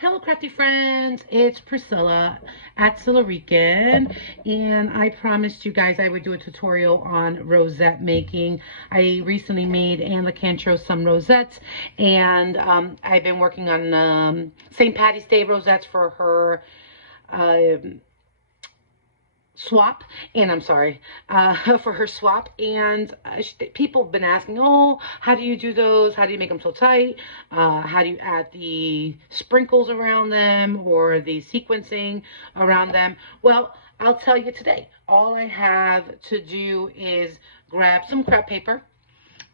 Hello, crafty friends. It's Priscilla at Sillarican, and I promised you guys I would do a tutorial on rosette making. I recently made Anne LaCantro some rosettes, and I've been working on St. Patty's Day rosettes for her swap, and I'm sorry, for her swap. And people have been asking, oh, how do you do those? How do you make them so tight? How do you add the sprinkles around them or the sequencing around them? Well, I'll tell you today. All I have to do is grab some crepe paper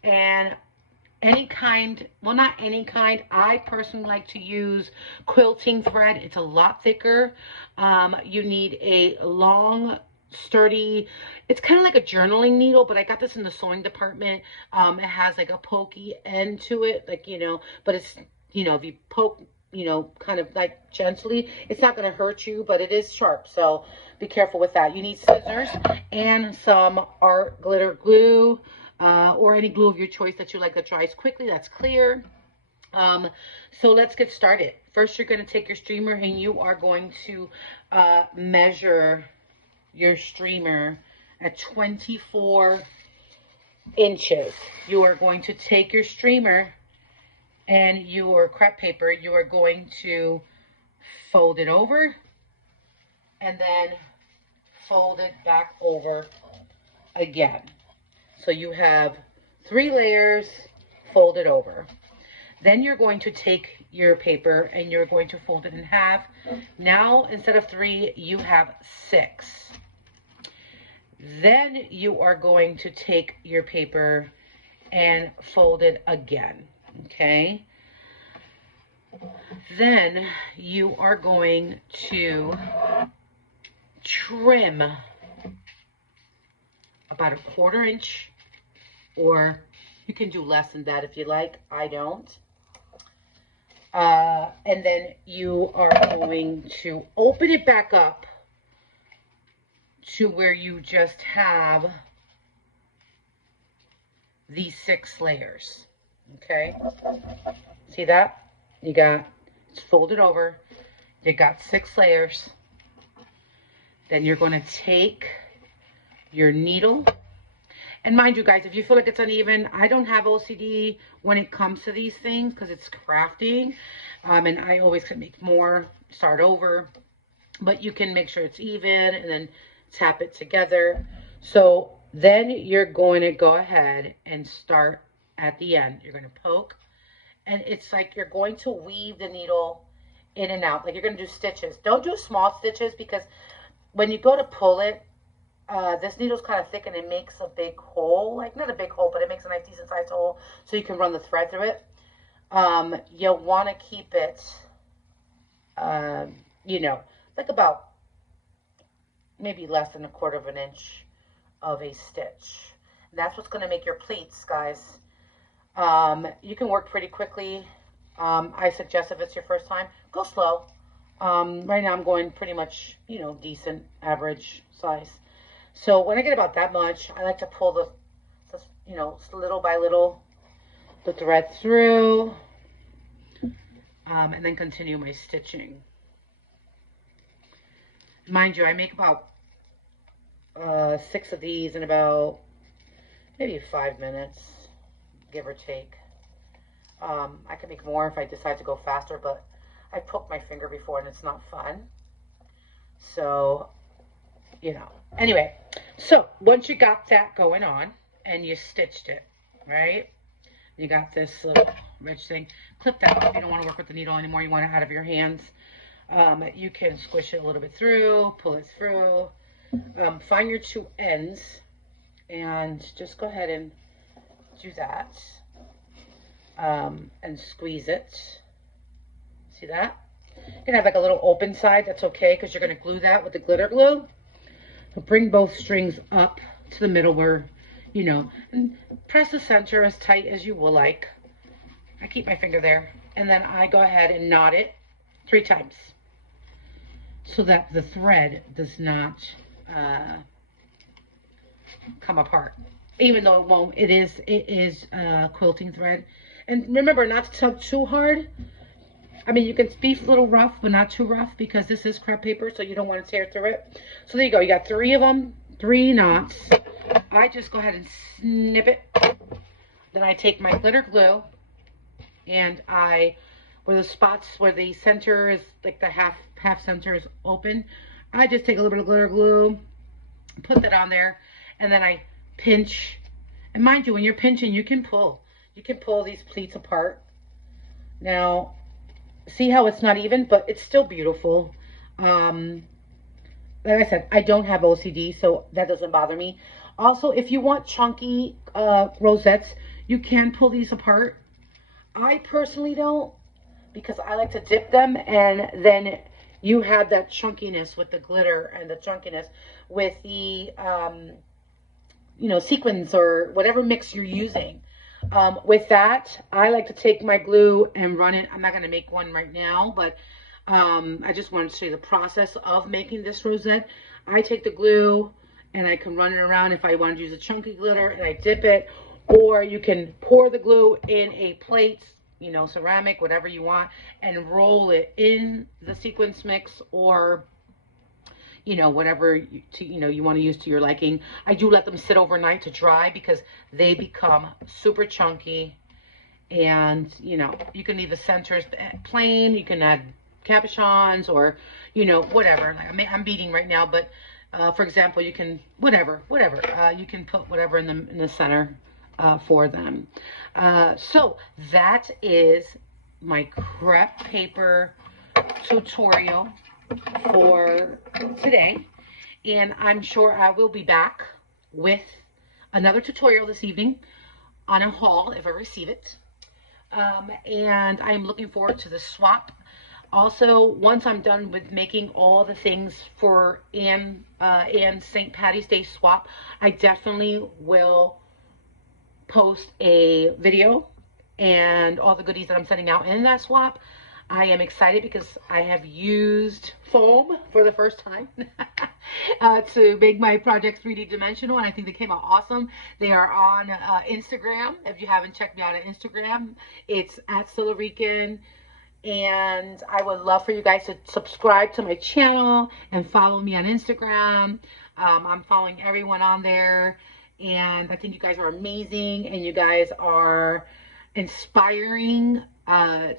and any kind, well, not any kind. I personally like to use quilting thread. It's a lot thicker. You need a long, sturdy, it's kind of like a journaling needle, but I got this in the sewing department. It has like a pokey end to it, like, but it's, if you poke, kind of like gently, it's not going to hurt you, but it is sharp. So be careful with that. You need scissors and some art glitter glue. Or any glue of your choice that you like that dries quickly, that's clear. So let's get started. First, you're going to take your streamer and you are going to measure your streamer at 24 inches. You are going to take your streamer and your crepe paper, you are going to fold it over and then fold it back over again. So you have 3 layers folded over. Then you're going to take your paper and you're going to fold it in half. Now, instead of 3, you have 6. Then you are going to take your paper and fold it again, okay? Then you are going to trim about a 1/4 inch, or you can do less than that if you like. I don't. And then you are going to open it back up to where you just have these 6 layers. Okay? See that? It's folded over. You got 6 layers. Then you're going to take your needle. And mind you guys, if you feel like it's uneven, I don't have OCD when it comes to these things because it's crafting. And I always can make more, start over. But you can make sure it's even and then tap it together. So then you're going to go ahead and start at the end. You're going to poke. And it's like you're going to weave the needle in and out. Like you're going to do stitches. Don't do small stitches because when you go to pull it, this needle's kind of thick and it makes a big hole, like not a big hole, but it makes a nice decent sized hole so you can run the thread through it. You'll want to keep it, like about maybe less than a 1/4 inch of a stitch. And that's what's going to make your pleats, guys. You can work pretty quickly. I suggest if it's your first time, go slow. Right now I'm going pretty much, decent, average size. So when I get about that much, I like to pull the little by little, the thread through, and then continue my stitching. Mind you, I make about 6 of these in about maybe 5 minutes, give or take. I can make more if I decide to go faster, but I poked my finger before and it's not fun. So, anyway, so once you got that going on and you stitched it, right? You got this little ridge thing. Clip that off. You don't want to work with the needle anymore. You want it out of your hands. You can squish it a little bit through, pull it through. Find your 2 ends and just go ahead and do that. And squeeze it. See that? You're going to have like a little open side. That's okay because you're going to glue that with the glitter glue. So bring both strings up to the middle where, and press the center as tight as you will like. I keep my finger there. And then I go ahead and knot it 3 times so that the thread does not come apart. Even though it won't, it is quilting thread. And remember not to tug too hard I mean, you can be a little rough, but not too rough because this is crepe paper, so you don't want to tear through it. So there you go. You got 3 of them, 3 knots. I just go ahead and snip it. Then I take my glitter glue and where the spots, where the center is, like the half center is open, I just take a little bit of glitter glue, put that on there, and then I pinch. And mind you, when you're pinching, you can pull these pleats apart. Now, see how it's not even, but it's still beautiful. Like I said, I don't have OCD, so that doesn't bother me. Also, if you want chunky rosettes, you can pull these apart. I personally don't, because I like to dip them, and then you have that chunkiness with the glitter and the chunkiness with the, you know, sequins or whatever mix you're using. With that, I like to take my glue and run it. I'm not going to make one right now, but I just wanted to show you the process of making this rosette. I take the glue and I can run it around if I want to use a chunky glitter, and I dip it. Or you can pour the glue in a plate, you know, ceramic, whatever you want, and roll it in the sequence mix, or, you know, whatever you want to use to your liking. I do let them sit overnight to dry because they become super chunky. And, you know, you can leave the centers plain. You can add cabochons or, you know, whatever. Like I'm beating right now, but for example, you can whatever. You can put whatever in the center for them. So that is my crepe paper tutorial for today, and I'm sure I will be back with another tutorial this evening on a haul if I receive it. And I'm looking forward to the swap. Also, once I'm done with making all the things for Anne's St. Patty's Day swap, I definitely will post a video and all the goodies that I'm sending out in that swap. I am excited because I have used foam for the first time to make my projects 3D dimensional, and I think they came out awesome. They are on Instagram. If you haven't checked me out on Instagram, it's @Silarican. And I would love for you guys to subscribe to my channel and follow me on Instagram. I'm following everyone on there, and I think you guys are amazing, and you guys are inspiring.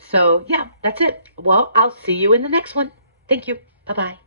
So yeah, that's it. Well, I'll see you in the next one. Thank you. Bye-bye.